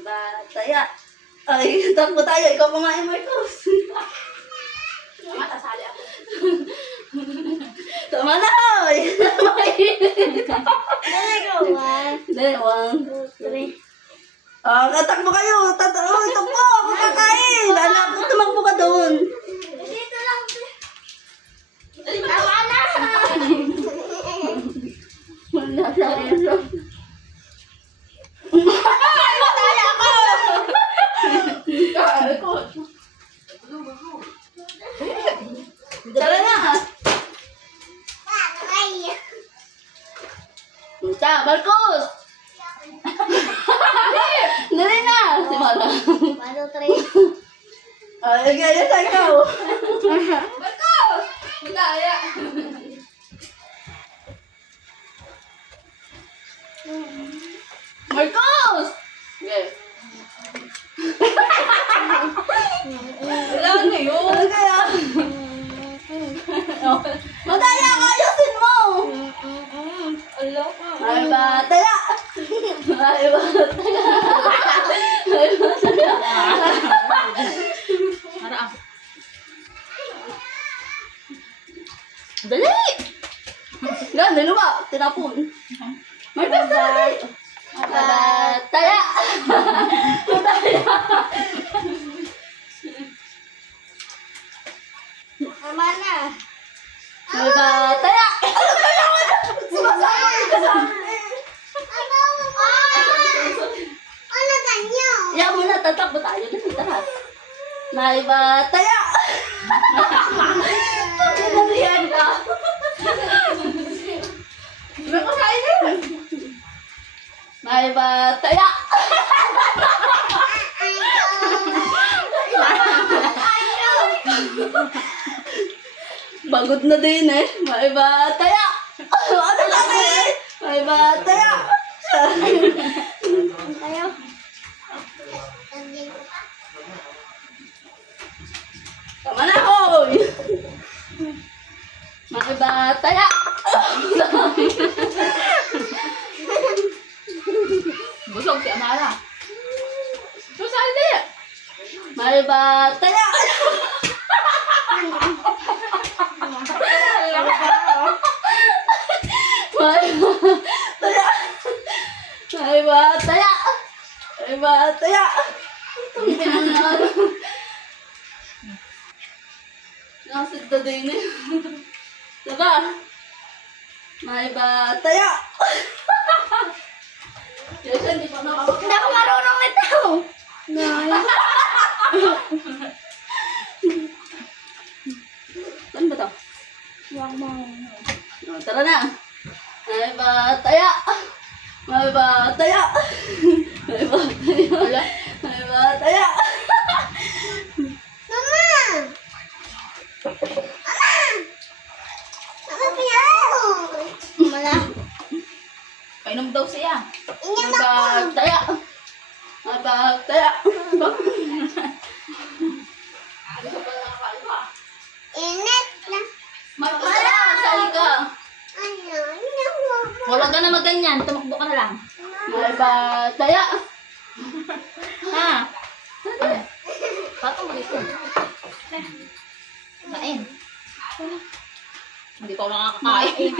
Bataya. Ay, takbo tayo. Ikaw kumain, Marcos. Tama, tasali ako. Tama na, hoy. Dali, 1, 2, 3. Katakbo kayo. Takbo. Makakain. Anak, tumakbo ka doon. Dito lang. Tama na. Wala tayo. Masaya ako. Tara na. Punta, Marcos. Dali na. Si Mara. 1, 2, 3. Ay, gaya sa ikaw. Marcos! Madaya. Marcos! Okay. Wala na yun. Ano kaya? Madaya ka, ayusin mo! Ala ka. Ay, bataya! Ay, bataya! Ay, bataya! Harap. Dali! Yan, dali ba? Tinapon. Marcos, dali! Bataya! Bataya! Tama na. Ay, bataya! Ano kaya ka na? Sumasama ka sa akin. Ano ganyo? Yan muna, tatakbo tayo. Dali, tara. May bataya! Pinalihan ka. Nakakain na yun. May bataya! Pagod na din eh. May bataya! Ano kami? May bataya! Tayo. Tama na, hoy! May bataya! Busog si Amara. Susali. May bataya! May bataya! May bataya! May bataya! Nasid na din eh. Diba? May bataya! Yes, hindi pa nakakakita. Hindi ako marunong nito. Saan ba ito? Wag mo. Tara na! May bataya! May bataya! May bataya! May bataya! Mama! Mama! Piyaw! Mala. Painom daw siya. May bataya! May bataya! Init na. Magpasala! Sali ka! Wala ka na magganyan. Tumakbo ka na lang. May bataya! Ha? Patong mo dito. Kain. Hindi pa ako nakakakain.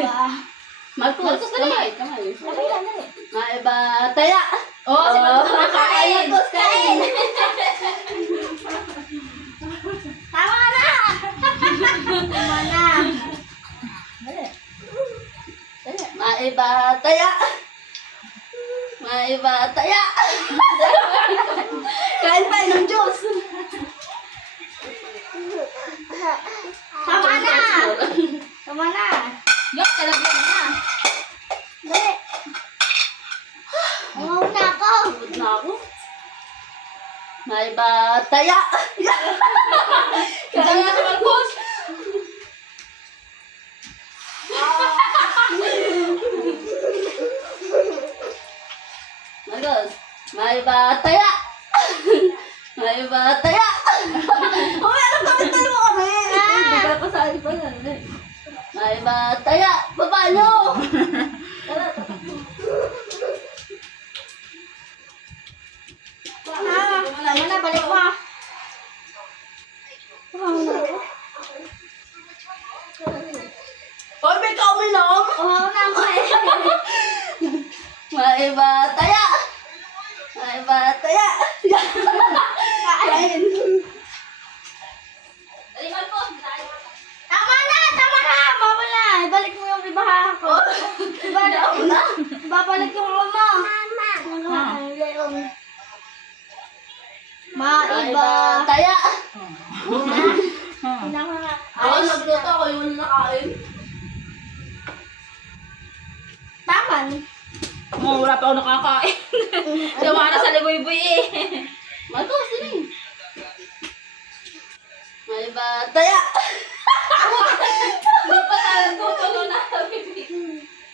Marcos, kamay! Kamay! Kamay lang, dali. May bataya! Oo, si Marcos nakakain. Marcos, kain! Tama na! Tama na. Dali. Dali. May bataya! May bataya! Kain pa ng juice! Tama na! Tama na! Yok, talagyan na. Dali. Umaw na ako. Pagod na ako. May bataya! Diyan na si Marcos. Marcos, may bataya! May bataya! Uy, ano kami talo kami? Hindi ka pasali pa yan. May bataya! Baba nyo! Tara, tatakbo. Tama na, balik mo. Hoy, may kauminom! Uhaw na ako eh. May bataya! May bataya! Kain! Dali, Marcos. Tama na. Mawala. Ibalik mo yung ibaha ko. Ibalik Ako na! Babalik yung ulo mo. Mama. May Maiba. bataya! Ako Ayos. nagluto, ako yung nakain. Taman. Wala pa ako nakakain. Gawa na sa liboy-boy eh. Matos din eh. May bataya! Hindi pa tayo tutulo na.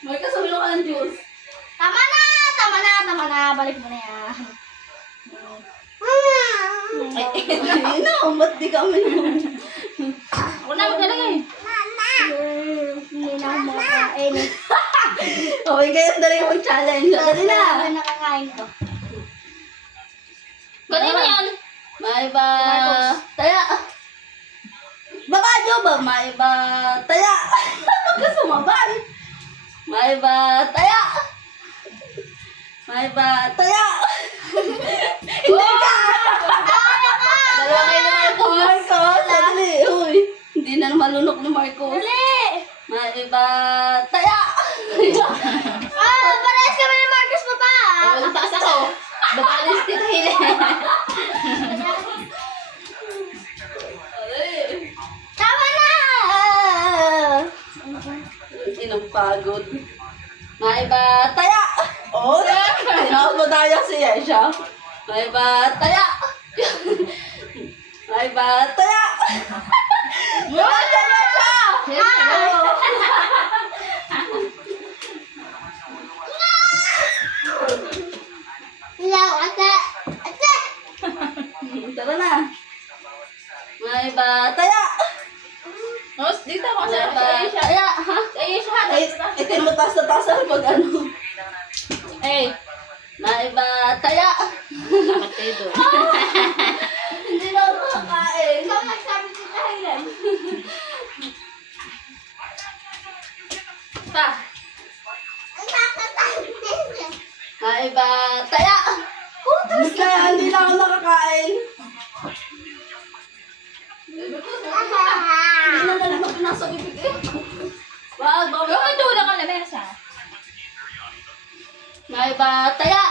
May kasumilo ka ng juice. Tama na. Balik mo na yan. Ay, na, ba't di ka uminom? Ako na maglalagay. Hindi na ako makakain. Okay, kayo dali mag-challenge. Dali na! Ako nakakain ko. Kanino yan? May bataya! Baka nyo ba? May bataya! Huwag ka sumabay! May bataya! May bataya! Hindi ka! Dalawa kayo na Marcos. Marcos! Dali! Uy! Hindi na malunok ni Marcos. Dali! May bataya! Parehas kami ni Marcos pa pa. Ang taas ako. Babalis dito hili. Tama na! Inang pagod. May bataya! Oo, tinawag mo tayo si Yesha. May bataya! May bataya! Yun, si Yesha! Ilaw, ate! Tara na. May bataya! Mas, dito ako May sa Aisha. bataya! Ha? Aisha, Ay, itin mo taas na taas pag ano. Eh, May bataya! bakit kayo doon? Hindi na ako makakain. Ikaw nagsabi sa dahilan. Pa, May bataya! Putas na yan, hindi na ako nakakain. Hindi na nalang pinasa bibig eh. Wag, yung bawal. may tulak ang lamesa. May bataya!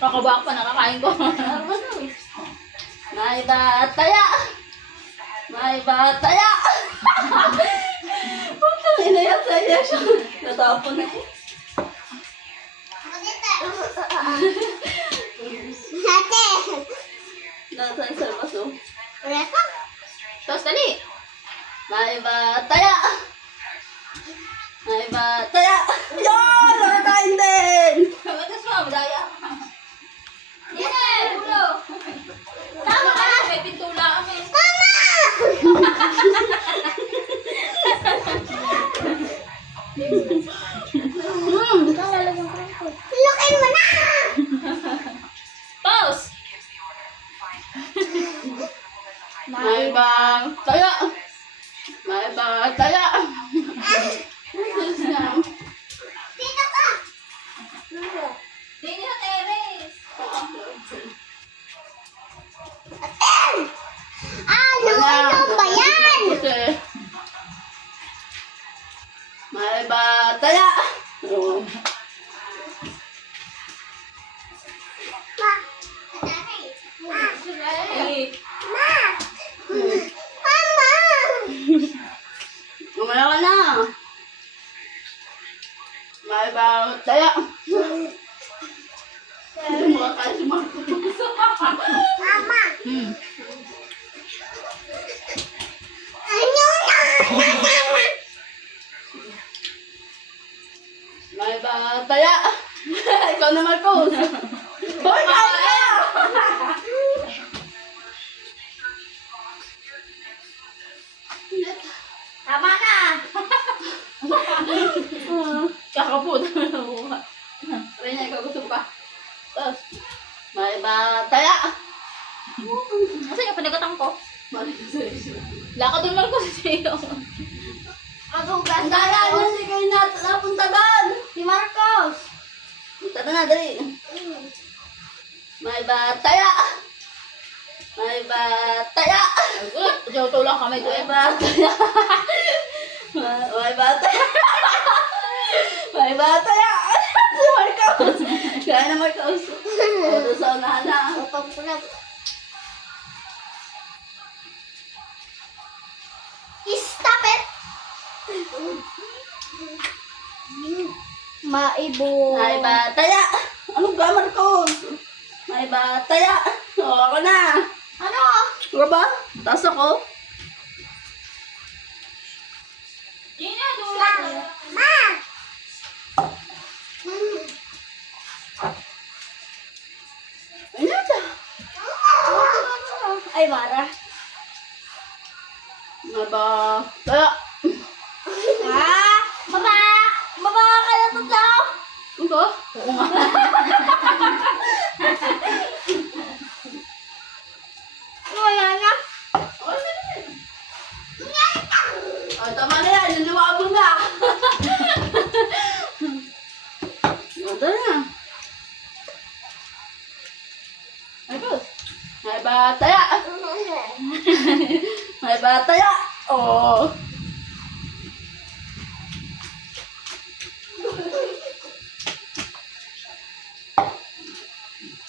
Kakabak pa nakakain ko. May bataya! May bataya! Putang ina yan sa iya siya. Natapon na eh. Ate! Nasa sa baso. Wala ka? Tapos dali. May bataya! May bataya! Yan! Nakakain din! Tapos mo, madaya. Yan eh! Ulo! Tama ka. May pintula kami. Ikaw lalagyan ko rin ko. Lukin mo na! Pause. May bataya! May bataya! Dito ka! Dini na teres. Ano ba yan? Kasi may bataya! Oo. Ma! Eh, Mama! Umala ka na! May bataya! Hindi mo kaya si Marcos. Mama! Hmm. Ano na? May bataya! Ikaw na Marcos! Hoy, kaya! Tama na! Kakaputa na nakuha. Sabi niya, ikaw gusto pa. Tapos, may bataya. Kasi yung pinagatan ko. Maricel. Lakad din ko sa iyo. Magugas Ang daya na si kayo napuntagan. Si Marcos! Punta na, dali. May bataya. May bataya. Joto lang kami. May bataya. May bataya. May bataya. Si Marcos. Kaya na Marcos. O, doon sa unahan na. Stop it! Maibo. May bataya. Anong ga, Marcos? May bataya. O, ako na. Ano? Ano ba? Taas ako. Gina, doon. Ma! Ay, nada. Ay, Mara. May bataya. Ah! Baba! Baba ka na tatlo! Ano ba? Oo nga. Wala na. Ay, tama na yan. Niliwabo na. Ito na. Ay, boss. May bataya. May bataya. Oh.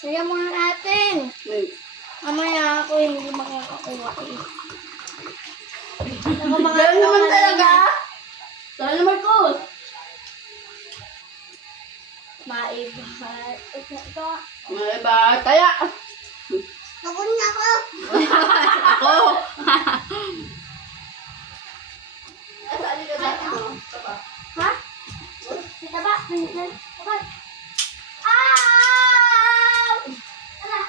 Kaya muna natin. Mamaya ako hindi makakakuha eh. Ako mga Ganun naman talaga. Saan na, Marcos? Maiba. Ito. May bataya. Pagod na ako. Ako. Saan ka dati mo? Taba. Ha? Kita ba? Taba. Ah! Tara.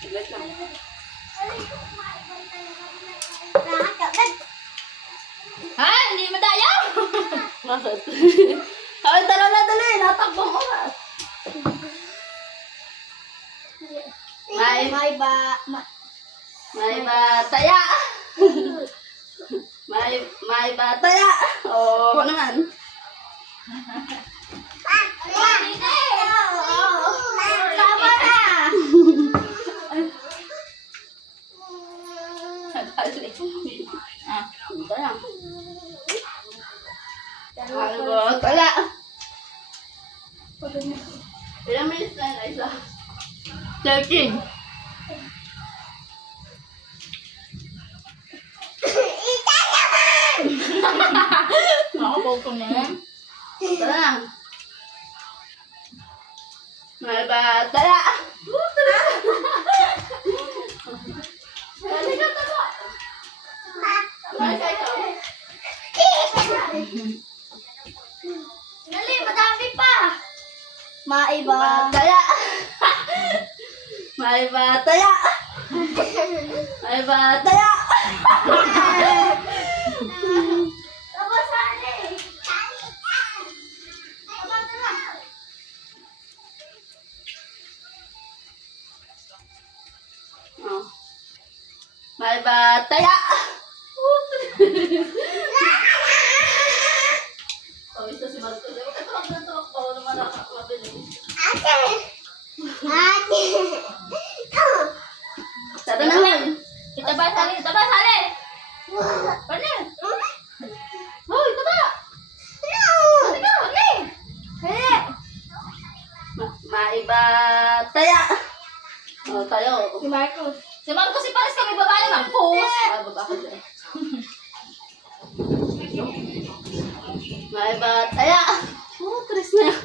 Saglit lang. Ha? Hindi madaya? Bakit? Ay, tara na, dali. Natakbong oras. May bataya. May bataya. Oh, ako naman. Tama na! Dali. Ah. Ito lang. May bataya. Ilang minutes na yun, Isa? 13. Nakapauto na yan. Ito lang. May bataya. Dali ka, taba. May ka ikaw. Dali, madami pa! Maiba. Bataya. May bataya. May bataya. Tapos sali! Taba, tara! Oh. May bataya. Oh, isa si Marcos. Tuwag na tuwag pa. Wala naman nakakabilis. Ate! Ate! Sada naman. Ito ba sali? Ito ba sali? Pwede. Hoy, taba. Pwede ka. Pwede. Hey! May bataya. Oh, tayo. Si Marcos. Si Marcos, si Paris kami babae ng post. Ah, baba ka dyan. May bataya. Oh, Chris na yan.